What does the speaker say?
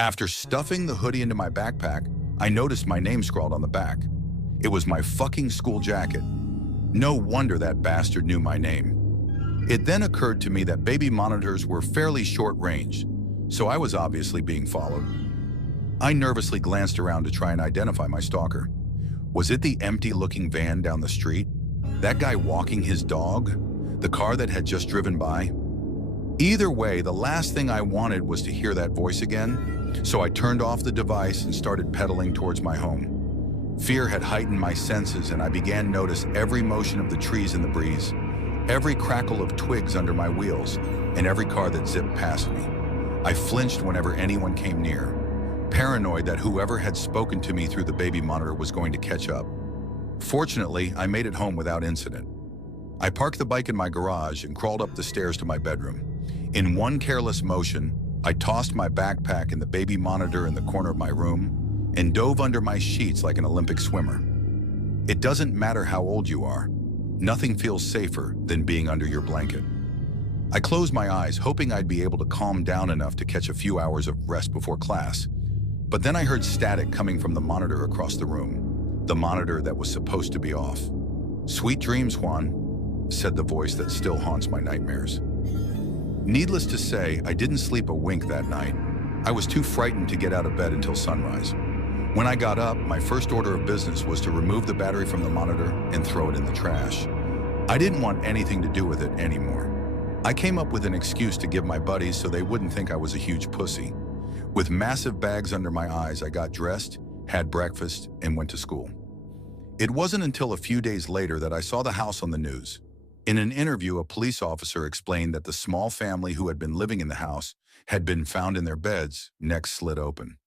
After stuffing the hoodie into my backpack, I noticed my name scrawled on the back. It was my fucking school jacket. No wonder that bastard knew my name. It then occurred to me that baby monitors were fairly short-range, so I was obviously being followed. I nervously glanced around to try and identify my stalker. Was it the empty-looking van down the street? That guy walking his dog? The car that had just driven by? Either way, the last thing I wanted was to hear that voice again, so I turned off the device and started pedaling towards my home. Fear had heightened my senses, and I began to notice every motion of the trees in the breeze, every crackle of twigs under my wheels, and every car that zipped past me. I flinched whenever anyone came near, paranoid that whoever had spoken to me through the baby monitor was going to catch up. Fortunately, I made it home without incident. I parked the bike in my garage and crawled up the stairs to my bedroom. In one careless motion, I tossed my backpack and the baby monitor in the corner of my room and dove under my sheets like an Olympic swimmer. It doesn't matter how old you are. Nothing feels safer than being under your blanket. I closed my eyes, hoping I'd be able to calm down enough to catch a few hours of rest before class. But then I heard static coming from the monitor across the room, the monitor that was supposed to be off. "Sweet dreams, Juan," said the voice that still haunts my nightmares. Needless to say, I didn't sleep a wink that night. I was too frightened to get out of bed until sunrise. When I got up, my first order of business was to remove the battery from the monitor and throw it in the trash. I didn't want anything to do with it anymore. I came up with an excuse to give my buddies so they wouldn't think I was a huge pussy. With massive bags under my eyes, I got dressed, had breakfast, and went to school. It wasn't until a few days later that I saw the house on the news. In an interview, a police officer explained that the small family who had been living in the house had been found in their beds, necks slit open.